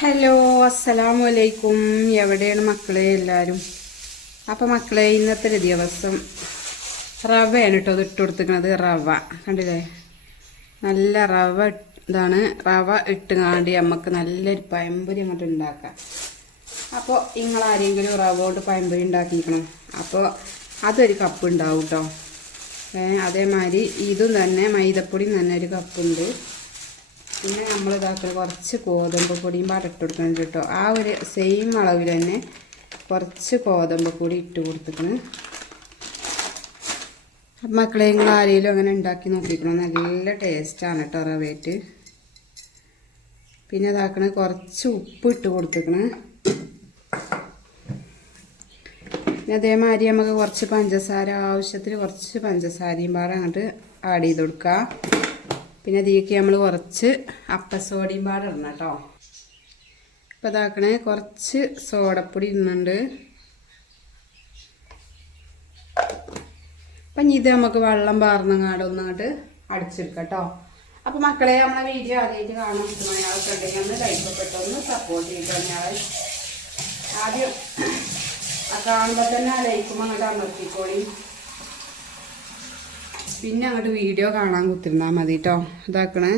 Hello അസ്സലാമു അലൈക്കും എവിടെയാണ് മക്കളെ എല്ലാവരും അപ്പം മക്കളെ ഇന്നത്തെ ഒരു ദിവസം റവയാണ് കേട്ടോ അത് ഇട്ട് കൊടുത്തിരിക്കുന്നത്. റവ കണ്ടില്ലേ? നല്ല റവ ഇതാണ് റവ ഇട്ടുകാണ്ടി നമുക്ക് നല്ലൊരു പഴംപൊരി അങ്ങോട്ട് ഉണ്ടാക്കാം. അപ്പോൾ നിങ്ങളാരെങ്കിലും റവ കൊണ്ട് പഴംപൊരി ഉണ്ടാക്കിയിരിക്കണം. അപ്പോൾ അതൊരു കപ്പ് ഉണ്ടാവും കേട്ടോ. അതേമാതിരി ഇതും തന്നെ മൈദപ്പൊടിയും തന്നെ ഒരു കപ്പുണ്ട്. പിന്നെ നമ്മൾ ഇതാക്കുന്ന കുറച്ച് ഗോതമ്പ് പൊടിയും പാടിട്ട് കൊടുക്കണം കേട്ടോ. ആ ഒരു സെയിം അളവിൽ തന്നെ കുറച്ച് ഗോതമ്പ് പൊടി ഇട്ട് കൊടുത്തിക്കണം. മക്കളെ നിങ്ങൾ ആരെങ്കിലും അങ്ങനെ ഉണ്ടാക്കി നോക്കിക്കണം? നല്ല ടേസ്റ്റാണ് കേട്ടോ റവേറ്റ് പിന്നെ ഇതാക്കണ കുറച്ച് ഉപ്പ് ഇട്ട് കൊടുത്തിക്കണം. പിന്നെ അതേമാതിരി നമുക്ക് കുറച്ച് പഞ്ചസാര ആവശ്യത്തിന് കുറച്ച് പഞ്ചസാരയും പാടെ അങ്ങോട്ട് ആഡ് ചെയ്ത് കൊടുക്കാം. പിന്നെ അതിലേക്ക് നമ്മൾ കുറച്ച് അപ്പസോഡിയും പാടെ ഇടണം കേട്ടോ. ഇപ്പം ഇതാക്കണേ കുറച്ച് സോഡപ്പൊടി ഇടുന്നുണ്ട്. അപ്പം ഇത് നമുക്ക് വെള്ളം പാർന്നങ്ങാട് ഒന്നങ്ങോട്ട് അടിച്ചെടുക്കാം കേട്ടോ. അപ്പം മക്കളെ നമ്മളെ വീഡിയോ ആദ്യമായിട്ട് കാണാൻ അയാളൊക്കെ ഉണ്ടെങ്കിൽ ഒന്ന് കൈപ്പപ്പെട്ട് ഒന്ന് സപ്പോർട്ട് ചെയ്തോ അയാൾ ആദ്യം ആ കാണുമ്പോൾ തന്നെ ലൈക്കും അങ്ങോട്ട് അമർത്തിക്കോളി. പിന്നെ അങ്ങോട്ട് വീഡിയോ കാണാൻ കുത്തിരുന്നാൽ മതി കേട്ടോ ഇതാക്കണേ.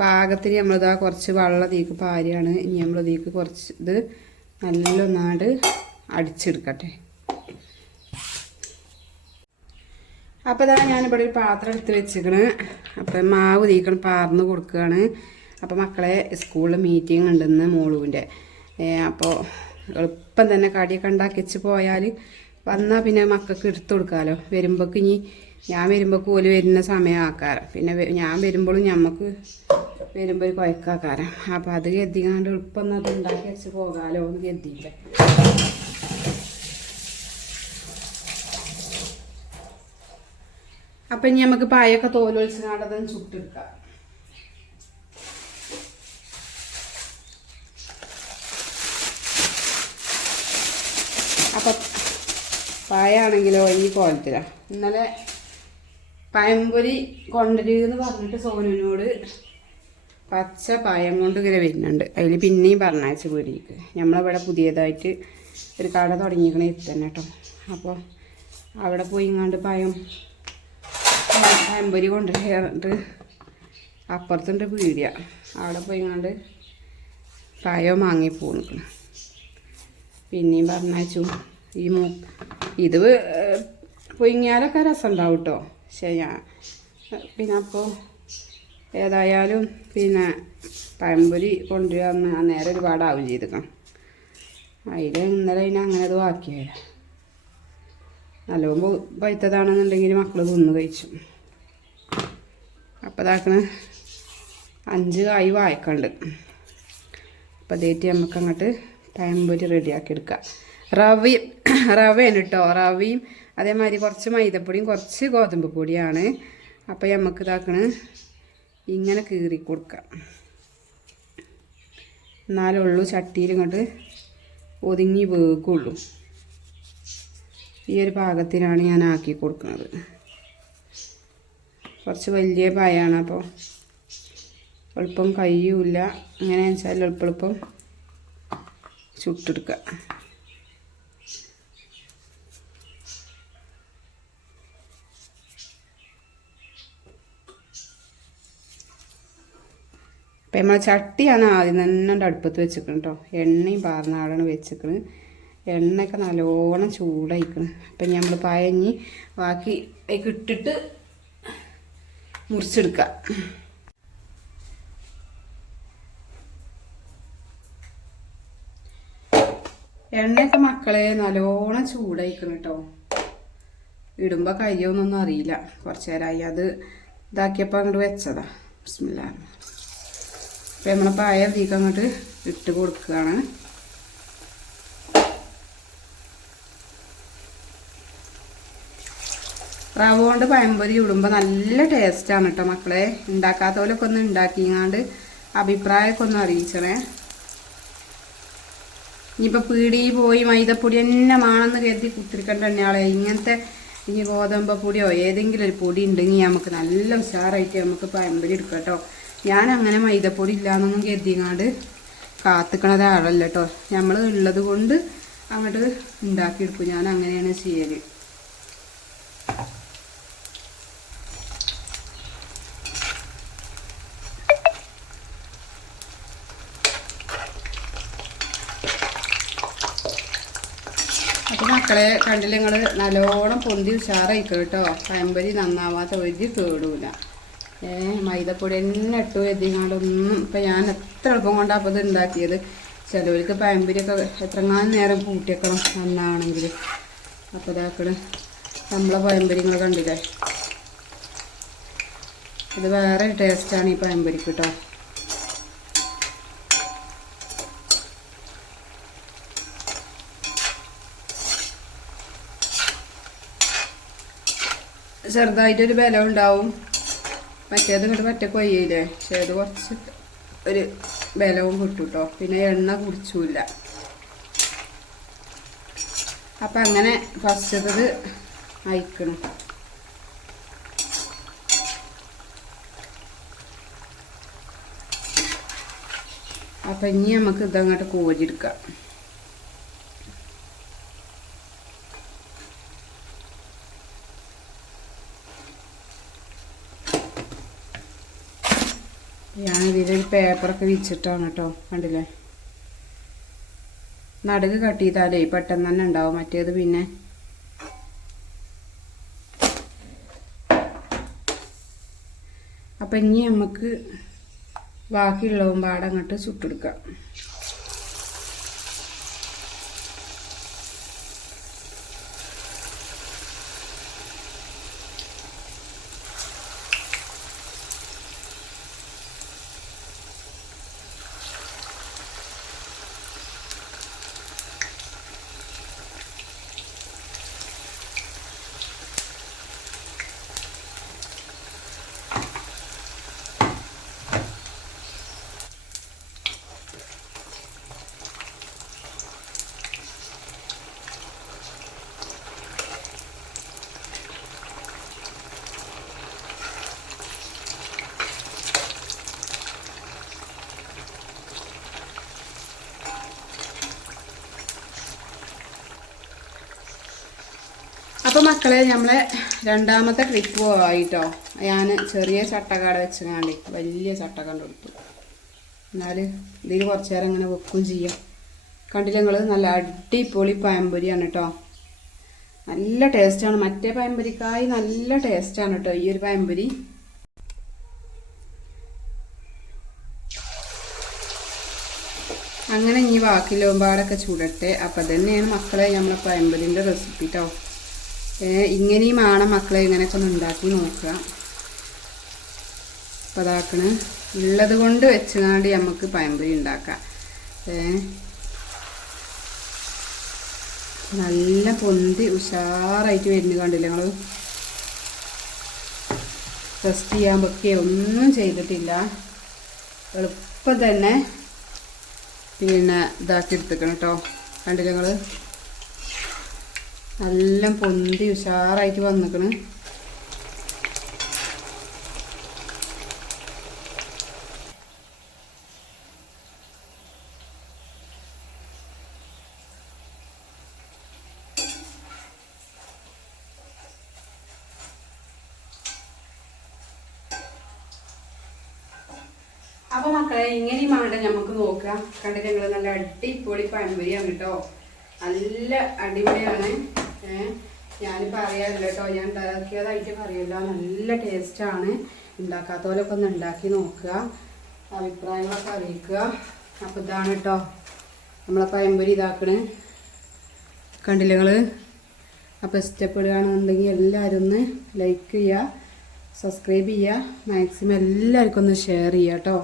പാകത്തിന് നമ്മളിതാ കുറച്ച് വെള്ളം തീക്ക് പാരിയാണ് ഇനി നമ്മൾ തീക്ക് കുറച്ച് ഇത് നല്ലൊന്നാട് അടിച്ചെടുക്കട്ടെ. അപ്പോൾ ഇതാണ് ഞാനിവിടെ ഒരു പാത്രം എടുത്ത് വെച്ചിക്കണ് അപ്പം മാവ് തീക്കണം പാർന്ന് കൊടുക്കുകയാണ്. അപ്പോൾ മക്കളെ സ്കൂളിൽ മീറ്റിംഗ് ഉണ്ടെന്ന് മോളുവിന്റെ. അപ്പോൾ എളുപ്പം തന്നെ കടിയൊക്കെ ഉണ്ടാക്കി വെച്ച് പോയാൽ വന്നാൽ പിന്നെ മക്കൾക്ക് എടുത്തു കൊടുക്കാമല്ലോ വരുമ്പോൾക്ക് ഇനി ഞാൻ വരുമ്പോൾ കൂലി വരുന്ന സമയമാക്കാരം പിന്നെ ഞാൻ വരുമ്പോഴും ഞമ്മക്ക് വരുമ്പോൾ ഒരു കുഴക്കാക്കാരം അപ്പം അത് കരുതിക്കാണ്ട് എളുപ്പം അത് ഉണ്ടാക്കി വെച്ച് പോകാമല്ലോ എന്ന് കരുതിയില്ല. അപ്പം ഇനി നമുക്ക് പായൊക്കെ തോലൊളിച്ചാണ്ടതും ചുട്ടെടുക്കാം. അപ്പം പായാണെങ്കിലോ ഈ കോലത്തിലാണ് ഇന്നലെ പഴംപൊരി കൊണ്ടുവരുമെന്ന് പറഞ്ഞിട്ട് സോനുവിനോട് പച്ച പായം കൊണ്ട് ഇങ്ങനെ വരുന്നുണ്ട്. അതിൽ പിന്നെയും പറഞ്ഞയച്ച വീടിക്ക് നമ്മളിവിടെ പുതിയതായിട്ട് ഒരു കട തുടങ്ങിയിരിക്കണ എത്തന്നെ കേട്ടോ. അപ്പോൾ അവിടെ പോയി ഇങ്ങാണ്ട് പയം പയമ്പൊരി കൊണ്ടുവരാറുണ്ട്. അപ്പുറത്തുണ്ട് പീടിയ അവിടെ പോയി ഇങ്ങാണ്ട് പായോ വാങ്ങി പോന്നിക്കണം പിന്നെയും പറഞ്ഞയച്ചു. ഈ മൂ ഇത് പൊയിങ്ങിയാലൊക്കെ രസം ഉണ്ടാവും കേട്ടോ. ഞാൻ പിന്നെ അപ്പോൾ ഏതായാലും പിന്നെ പഴംപൊരി കൊണ്ടുവന്ന് ആ നേരം ഒരുപാടാവും ചെയ്തിക്കണം. അതിൽ ഇന്നലെ അതിനെ അങ്ങനെ അത് ബാക്കിയായ നല്ലോണം പഴുത്തതാണെന്നുണ്ടെങ്കിൽ മക്കൾ തിന്ന് കഴിച്ചു. അപ്പോൾ ഇതാക്കണ. അഞ്ച് കായ് വായക്കുണ്ട്. അപ്പോൾ അതേറ്റ് നമുക്ക് അങ്ങോട്ട് പഴംപൊരി റെഡിയാക്കി എടുക്കാം. റവയും റവയാണ് കേട്ടോ റവയും അതേമാതിരി കുറച്ച് മൈദപ്പൊടിയും കുറച്ച് ഗോതമ്പ് പൊടിയാണ്. അപ്പോൾ നമുക്ക് ഇതാക്കണ. ഇങ്ങനെ കീറി കൊടുക്കാം. എന്നാലുള്ളൂ ചട്ടിയിൽ ഇങ്ങോട്ട് ഒതുങ്ങി വേക്കുള്ളൂ ഈ ഒരു പാകത്തിനാണ് ഞാൻ ആക്കി കൊടുക്കുന്നത് കുറച്ച് വലിയ പായാണ് അപ്പോൾ എളുപ്പം കഴിയൂല. അങ്ങനെ വെച്ചാൽ എളുപ്പം എളുപ്പം ചുട്ടെടുക്കുക അപ്പം നമ്മൾ ചട്ടിയാണ് ആദ്യം തന്നെ അടുപ്പത്ത് വെച്ചിരിക്കണം കേട്ടോ എണ്ണയും പാർന്നാടാണ് വെച്ചിരിക്കണ്. എണ്ണയൊക്കെ നല്ലോണം ചൂടായിക്കണം. അപ്പം നമ്മൾ പയഞ്ഞ് ബാക്കി ഇട്ടിട്ട് മുറിച്ചെടുക്കുക എണ്ണയൊക്കെ മക്കളെ നല്ലോണം ചൂടായിക്കണം കേട്ടോ ഇടുമ്പോൾ കഴിയുമെന്നൊന്നും അറിയില്ല. കുറച്ച് നേരമായി അത് ഇതാക്കിയപ്പോൾ അങ്ങോട്ട് വെച്ചതാ. ബിസ്മില്ല. അപ്പം നമ്മൾ പായ ഇതിലേക്ക് അങ്ങോട്ട് ഇട്ട് കൊടുക്കുകയാണ്. റവ കൊണ്ട് പഴംപൊരി ഇടുമ്പോൾ നല്ല ടേസ്റ്റാണ് കേട്ടോ മക്കളെ. ഉണ്ടാക്കാത്തവരൊക്കെ ഒന്ന് ഉണ്ടാക്കിങ്ങാണ്ട് അഭിപ്രായമൊക്കെ ഒന്ന് അറിയിച്ചണേ. ഇനിയിപ്പോൾ പീടി പോയി മൈദപ്പൊടി തന്നെ മാണെന്ന് കരുതി കുത്തിരിക്കേണ്ട തന്നെയാളെ. ഇങ്ങനത്തെ ഇനി ഗോതമ്പ് പൊടിയോ ഏതെങ്കിലും ഒരു പൊടി ഉണ്ടെങ്കിൽ നമുക്ക് നല്ല ഉഷാറായിട്ട് നമുക്ക് പഴംപൊരി എടുക്കാം കേട്ടോ ഞാൻ അങ്ങനെ മൈദപ്പൊടി ഇല്ലാന്നൊന്നും കരുതിങ്ങാണ്ട് കാത്തിക്കണ ആളല്ല കേട്ടോ നമ്മൾ ഉള്ളത് കൊണ്ട് അങ്ങോട്ട് ഉണ്ടാക്കിയെടുക്കും ഞാൻ അങ്ങനെയാണ് ചെയ്യൽ. അപ്പൊ മക്കളെ കണ്ടില്ല നിങ്ങൾ നല്ലോണം പൊന്തി ഉഷാറായിക്കോ കേട്ടോ പഴംപൊരി നന്നാവാത്ത ഒരു കേടൂല. മൈദപ്പൊടി തന്നെ ഇട്ടു എത്തിങ്ങാണ്ടൊന്നും ഇപ്പം ഞാൻ എത്ര എളുപ്പം കൊണ്ടാ അപ്പോൾ ഇത് ഉണ്ടാക്കിയത് ചിലവർക്ക് പഴംപൊരിയൊക്കെ എത്രങ്ങാനും നേരം കൂട്ടിയേക്കണം നന്നാണെങ്കിൽ അപ്പോൾ ഇതാക്കണ് നമ്മളെ പഴമ്പരിങ്ങൾ കണ്ടില്ലേ? ഇത് വേറെ ടേസ്റ്റാണ് ഈ പഴംപൊരിക്ക് കേട്ടോ ചെറുതായിട്ടൊരു ബലം ഉണ്ടാവും. മറ്റേത് ഇങ്ങോട്ട് മറ്റേ കൊയ്യയില്ലേ പക്ഷേ അത് കുറച്ച് ഒരു ബലവും കിട്ടും കേട്ടോ പിന്നെ എണ്ണ കുടിച്ചില്ല. അപ്പം അങ്ങനെ ഫസ്റ്റത്തത് അയക്കണം. അപ്പം ഇനി നമുക്ക് ഇതങ്ങോട്ട് കോരിയെടുക്കാം ഞാൻ ഇതിലൊരു പേപ്പറൊക്കെ വിരിച്ചിട്ടാണ് കേട്ടോ കണ്ടില്ലേ? നടുക് കട്ട് ചെയ്താലേ പെട്ടെന്ന് തന്നെ ഉണ്ടാവും. മറ്റേത് പിന്നെ അപ്പം ഇനി നമുക്ക് ബാക്കിയുള്ളതും പാടങ്ങോട്ട് ചുട്ടെടുക്കാം. അപ്പൊ മക്കളെ നമ്മളെ രണ്ടാമത്തെ ട്രിപ്പ് ആയിട്ടോ ഞാൻ ചെറിയ ചട്ടക്കാട് വെച്ചങ്ങാണ്ട് വലിയ ചട്ടക്കണ്ട് കൊടുത്തു. എന്നാൽ ഇതിൽ കുറച്ച് നേരം ഇങ്ങനെ വെക്കുകയും ചെയ്യാം. കണ്ടില്ല നിങ്ങൾ നല്ല അടിപൊളി പഴംപൊരിയാണ് കേട്ടോ നല്ല ടേസ്റ്റാണ് മറ്റേ പഴംപൊരിക്കായി നല്ല ടേസ്റ്റാണ് കേട്ടോ ഈ ഒരു പഴംപൊരി അങ്ങനെ ഇനി ബാക്കിലോമ്പാടൊക്കെ ചൂടട്ടെ. അപ്പം തന്നെയാണ് മക്കളെ നമ്മളെ പഴംപൊരിന്റെ റെസിപ്പി കേട്ടോ ഇങ്ങനെയും ആണ് മക്കളെ ഇങ്ങനെയൊക്കെ ഒന്ന് ഉണ്ടാക്കി നോക്കുക. അപ്പം അതാക്കണ് ഉള്ളത് കൊണ്ട് വെച്ചുകൊണ്ട് നമുക്ക് പഴംപൊരി ഉണ്ടാക്കാം. നല്ല പൊന്തി ഉഷാറായിട്ട് വരുന്നു കണ്ടില്ല ഞങ്ങൾ ടെസ്റ്റ് ചെയ്യാൻ പൊക്കെ ഒന്നും ചെയ്തിട്ടില്ല. എളുപ്പം തന്നെ പിന്നെ ഇതാക്കി എടുത്തേക്കണം കേട്ടോ കണ്ടില്ല ഞങ്ങൾ നല്ല പൊന്തി ഉഷാറായിട്ട് വന്നിക്കണ്. അപ്പൊ മക്കളെ ഇങ്ങനെയും വേണ്ട നമുക്ക് നോക്കാം. കണ്ടിട്ട് ഞങ്ങൾ നല്ല അടിപൊളി പഴംപൊരിയാണ് കേട്ടോ. നല്ല അടിപൊളിയാണ്. ഞാനിപ്പോൾ അറിയാറില്ല കേട്ടോ ഞാൻ ഉണ്ടാക്കിയതായിട്ട് അറിയില്ല നല്ല ടേസ്റ്റാണ് ഉണ്ടാക്കാത്തവരൊക്കെ ഒന്ന് ഉണ്ടാക്കി നോക്കുക. അഭിപ്രായങ്ങളൊക്കെ അറിയിക്കുക. അപ്പോൾ ഇതാണ് കേട്ടോ നമ്മളെ പഴംപൊരി ഇതാക്കണ്. കണ്ടില്ല നിങ്ങൾ അപ്പോൾ ഇഷ്ടപ്പെടുകയാണെന്നുണ്ടെങ്കിൽ എല്ലാവരും ഒന്ന് ലൈക്ക് ചെയ്യുക സബ്സ്ക്രൈബ് ചെയ്യുക മാക്സിമം എല്ലാവർക്കും ഒന്ന് ഷെയർ ചെയ്യുക കേട്ടോ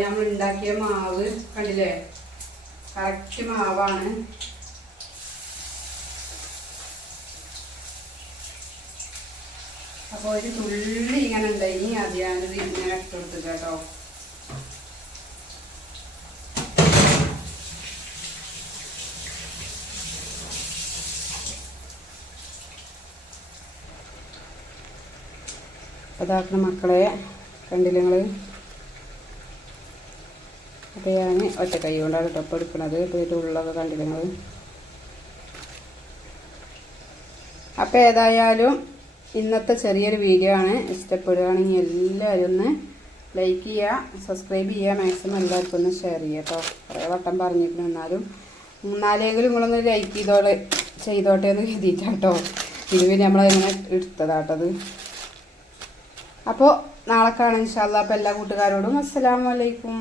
കേട്ടോ നമ്മൾ ഉണ്ടാക്കിയ മാവ് കണ്ടില്ലേ? കറക്റ്റ് മാവാണ്. അപ്പോൾ ഒരു തുള്ളി ഇങ്ങനെ ഉണ്ടായി. അത് ഇങ്ങനെ ഇട്ട് കൊടുത്തു കേട്ടോ. അതാക്കുന്ന മക്കളെ കണ്ടില്ല നിങ്ങൾ ഞാൻ ഒറ്റ കൈ കൊണ്ടാണ് ടൊപ്പ് എടുക്കുന്നത്. ഇപ്പോൾ ഇത് ഉള്ളൊക്കെ കണ്ടില്ല നിങ്ങൾ അപ്പോൾ ഏതായാലും ഇന്നത്തെ ചെറിയൊരു വീഡിയോ ആണ്. ഇഷ്ടപ്പെടുകയാണെങ്കിൽ എല്ലാവരും ഒന്ന് ലൈക്ക് ചെയ്യുക സബ്സ്ക്രൈബ് ചെയ്യുക മാക്സിമം എല്ലാവർക്കും ഒന്ന് ഷെയർ ചെയ്യുക കേട്ടോ കുറേ വട്ടം പറഞ്ഞിരിക്കുന്നു എന്നാലും മൂന്നാലെങ്കിലും നിങ്ങളൊന്ന് ലൈക്ക് ചെയ്തോടെ ചെയ്തോട്ടെ എന്ന് കരുതിയിട്ടാട്ടോ ഇത് പിന്നെ നമ്മളതിങ്ങനെ എടുത്തതാട്ടത് അപ്പോൾ നാളെ കാണാം ഇൻഷാല്ല അപ്പോൾ എല്ലാ കൂട്ടുകാരോടും അസ്സലാമലൈക്കും